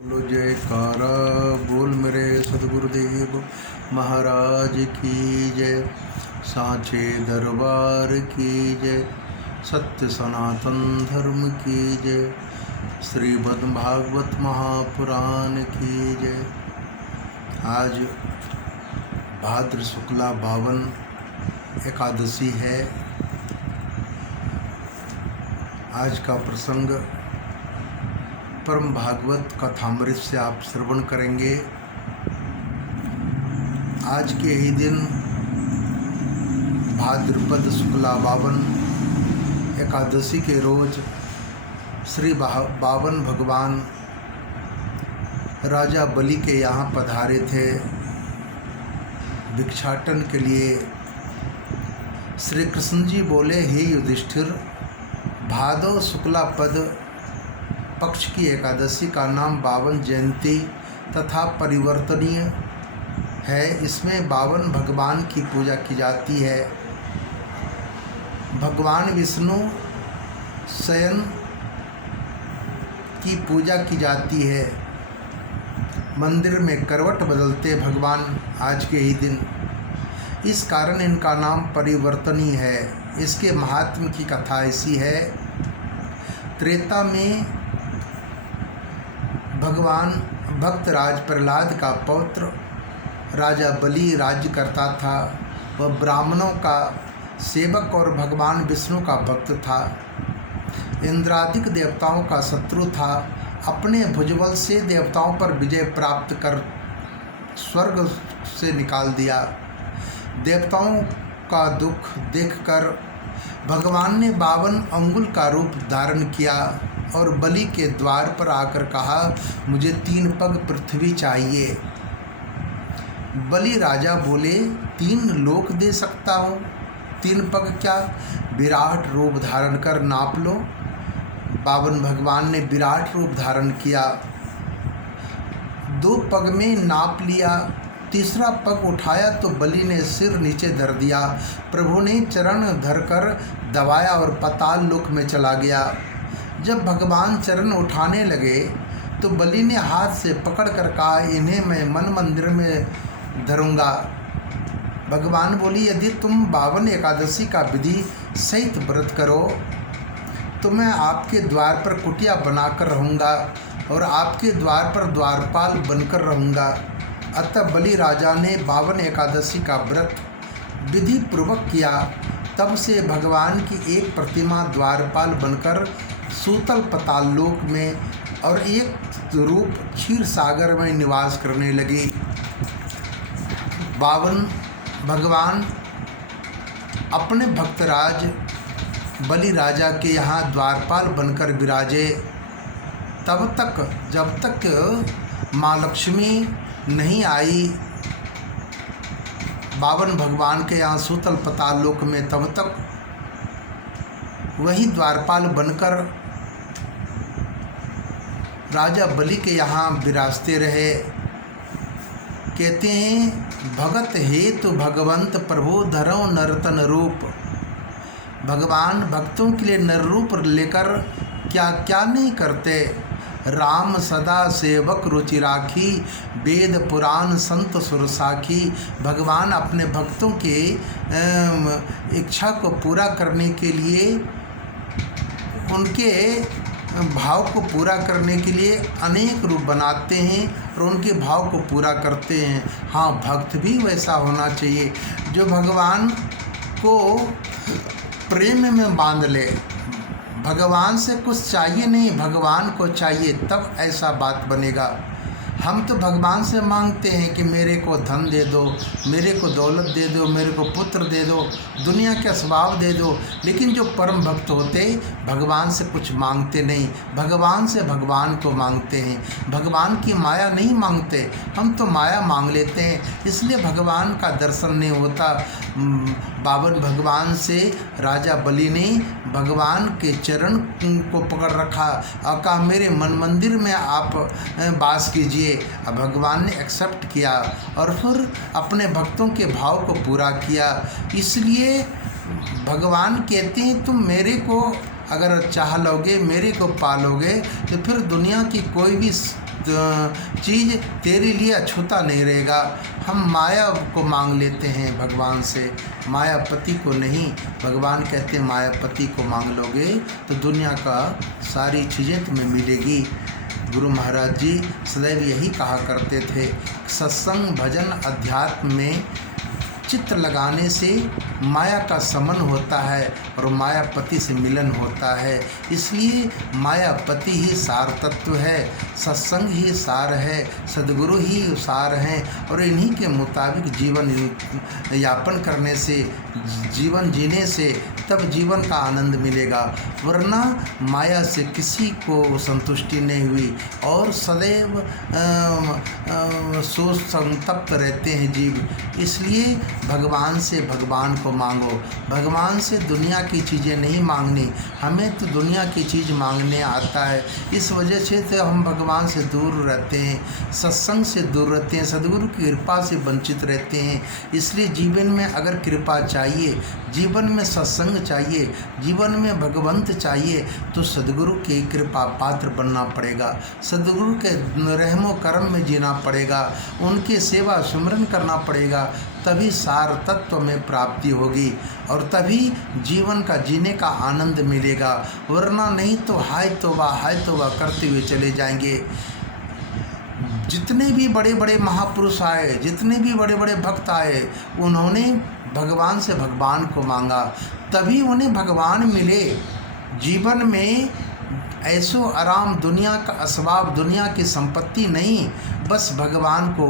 बोलो जयकारा बोल मेरे सदगुरुदेव महाराज की जय। सांचे दरबार की जय। सत्य सनातन धर्म की जय। श्रीमद् भागवत महापुराण की जय। आज भाद्र शुक्ला 52 एकादशी है। आज का प्रसंग परम भागवत कथामृत से आप श्रवण करेंगे। आज के ही दिन भाद्रपद शुक्ला 52 एकादशी के रोज श्री बावन भगवान राजा बलि के यहाँ पधारे थे भिक्षाटन के लिए। श्री कृष्ण जी बोले, हे युधिष्ठिर, भादव शुक्ला पद पक्ष की एकादशी का नाम 52 जयंती तथा परिवर्तनीय है। इसमें 52 भगवान की पूजा की जाती है। भगवान विष्णु शयन की पूजा की जाती है। मंदिर में करवट बदलते भगवान आज के ही दिन, इस कारण इनका नाम परिवर्तनीय है। इसके महात्म्य की कथा ऐसी है। त्रेता में भगवान भक्तराज प्रहलाद का पौत्र राजा बलि राज्य करता था। वह ब्राह्मणों का सेवक और भगवान विष्णु का भक्त था। इंद्रादिक देवताओं का शत्रु था। अपने भुजबल से देवताओं पर विजय प्राप्त कर स्वर्ग से निकाल दिया। देवताओं का दुख देखकर भगवान ने 52 अंगुल का रूप धारण किया और बलि के द्वार पर आकर कहा, मुझे 3 पग पृथ्वी चाहिए। बलि राजा बोले, 3 लोक दे सकता हूँ, 3 पग क्या, विराट रूप धारण कर नाप लो। 52 भगवान ने विराट रूप धारण किया, 2 पग में नाप लिया। तीसरा पग उठाया तो बलि ने सिर नीचे धर दिया। प्रभु ने चरण धरकर दबाया और पाताल लोक में चला गया। जब भगवान चरण उठाने लगे तो बलि ने हाथ से पकड़ कर कहा, इन्हें मैं मन मंदिर में धरूंगा। भगवान बोली, यदि तुम 52 एकादशी का विधि सहित व्रत करो तो मैं आपके द्वार पर कुटिया बनाकर रहूँगा और आपके द्वार पर द्वारपाल बनकर रहूँगा। अतः बलि राजा ने 52 एकादशी का व्रत विधि पूर्वक किया। तब से भगवान की एक प्रतिमा द्वारपाल बनकर सूतल पताल लोक में और एक रूप क्षीर सागर में निवास करने लगी। 52 भगवान अपने भक्तराज बलि राजा के यहाँ द्वारपाल बनकर विराजे। तब तक जब तक माँ लक्ष्मी नहीं आई 52 भगवान के यहाँ सूतल पताल लोक में, तब तक वही द्वारपाल बनकर राजा बलि के यहाँ विराजते रहे। कहते हैं, भगत हेतु भगवंत प्रभु धरो नर्तन रूप। भगवान भक्तों के लिए नर रूप लेकर क्या क्या नहीं करते। राम सदा सेवक रुचि राखी, वेद पुराण संत सुरसाखी। भगवान अपने भक्तों के इच्छा को पूरा करने के लिए, उनके भाव को पूरा करने के लिए अनेक रूप बनाते हैं और उनके भाव को पूरा करते हैं। हाँ, भक्त भी वैसा होना चाहिए जो भगवान को प्रेम में बांध ले। भगवान से कुछ चाहिए नहीं, भगवान को चाहिए, तब ऐसा बात बनेगा। हम तो भगवान से मांगते हैं कि मेरे को धन दे दो, मेरे को दौलत दे दो, मेरे को पुत्र दे दो, दुनिया का स्वभाव दे दो। लेकिन जो परम भक्त होते भगवान से कुछ मांगते नहीं, भगवान से भगवान को मांगते हैं। भगवान की माया नहीं मांगते, हम तो माया मांग लेते हैं, इसलिए भगवान का दर्शन नहीं होता। 52 भगवान से राजा बलि ने भगवान के चरण को पकड़ रखा और कहा, मेरे मन मंदिर में आप वास कीजिए। अब भगवान ने एक्सेप्ट किया और फिर अपने भक्तों के भाव को पूरा किया। इसलिए भगवान कहते हैं, तुम मेरे को अगर चाह लोगे, मेरे को पालोगे, तो फिर दुनिया की कोई भी चीज़ तेरे लिए अछूता नहीं रहेगा। हम माया को मांग लेते हैं भगवान से, मायापति को नहीं। भगवान कहते हैं मायापति को मांग लोगे तो दुनिया का सारी चीज़ें तुम्हें मिलेगी। गुरु महाराज जी सदैव यही कहा करते थे, सत्संग भजन अध्यात्म में चित्त लगाने से माया का समन होता है और मायापति से मिलन होता है। इसलिए मायापति ही सार तत्व है, सत्संग ही सार है, सद्गुरु ही सार हैं और इन्हीं के मुताबिक जीवन यापन करने से, जीवन जीने से तब जीवन का आनंद मिलेगा। वरना माया से किसी को संतुष्टि नहीं हुई और सदैव सोच संतप्त रहते हैं जीव। इसलिए भगवान से भगवान को मांगो, भगवान से दुनिया की चीज़ें नहीं मांगनी। हमें तो दुनिया की चीज़ मांगने आता है, इस वजह से तो हम भगवान से दूर रहते हैं, सत्संग से दूर रहते हैं, सद्गुरु की कृपा से वंचित रहते हैं। इसलिए जीवन में अगर कृपा चाहिए, जीवन में सत्संग चाहिए, जीवन में भगवंत चाहिए तो सद्गुरु की कृपा पात्र बनना पड़ेगा, सद्गुरु के रहमो करम में जीना पड़ेगा, उनकी सेवा सुमरन करना पड़ेगा। तभी सार तत्व में प्राप्ति होगी और तभी जीवन का जीने का आनंद मिलेगा। वरना नहीं तो हाय तौबा करते हुए चले जाएंगे। जितने भी बड़े बड़े महापुरुष आए, जितने भी बड़े बड़े भक्त आए, उन्होंने भगवान से भगवान को मांगा, तभी उन्हें भगवान मिले। जीवन में ऐसो आराम, दुनिया का असबाब, दुनिया की संपत्ति नहीं, बस भगवान को।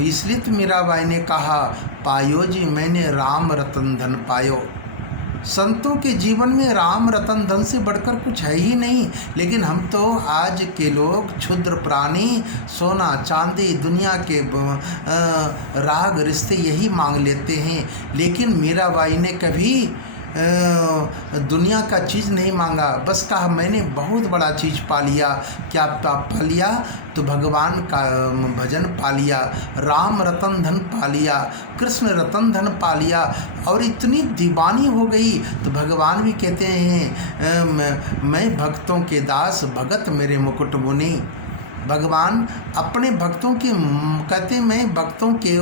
इसलिए तो मीराबाई ने कहा, पायो जी मैंने राम रतन धन पायो। संतों के जीवन में राम रतन धन से बढ़कर कुछ है ही नहीं। लेकिन हम तो आज के लोग क्षुद्र प्राणी, सोना चांदी, दुनिया के राग रिश्ते यही मांग लेते हैं। लेकिन मीराबाई ने कभी दुनिया का चीज़ नहीं मांगा, बस कहा मैंने बहुत बड़ा चीज़ पा लिया। क्या पा लिया? तो भगवान का भजन पा लिया, राम रतन धन पा लिया, कृष्ण रतन धन पा लिया और इतनी दीवानी हो गई। तो भगवान भी कहते हैं, मैं भक्तों के दास, भगत मेरे मुकुट मुनि। भगवान अपने भक्तों की कहते, मैं भक्तों के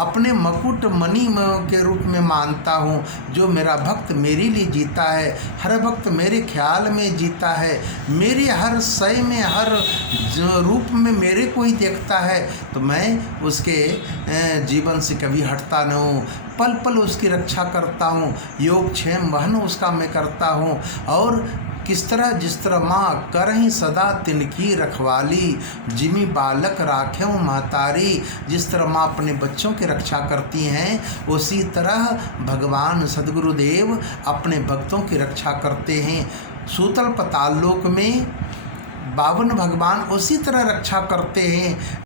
अपने मुकुट मणि के रूप में मानता हूँ। जो मेरा भक्त मेरे लिए जीता है, हर भक्त मेरे ख्याल में जीता है, मेरे हर शय में, हर रूप में मेरे को ही देखता है, तो मैं उसके जीवन से कभी हटता न हूँ। पल पल उसकी रक्षा करता हूँ, योग क्षेम वहन उसका मैं करता हूँ। और किस तरह, जिस तरह माँ करहीं सदा तिनकी रखवाली, जिमी बालक राखें महतारी। जिस तरह माँ अपने बच्चों की रक्षा करती हैं, उसी तरह भगवान सद्गुरुदेव अपने भक्तों की रक्षा करते हैं। सूतल पताल लोक में 52 भगवान उसी तरह रक्षा करते हैं।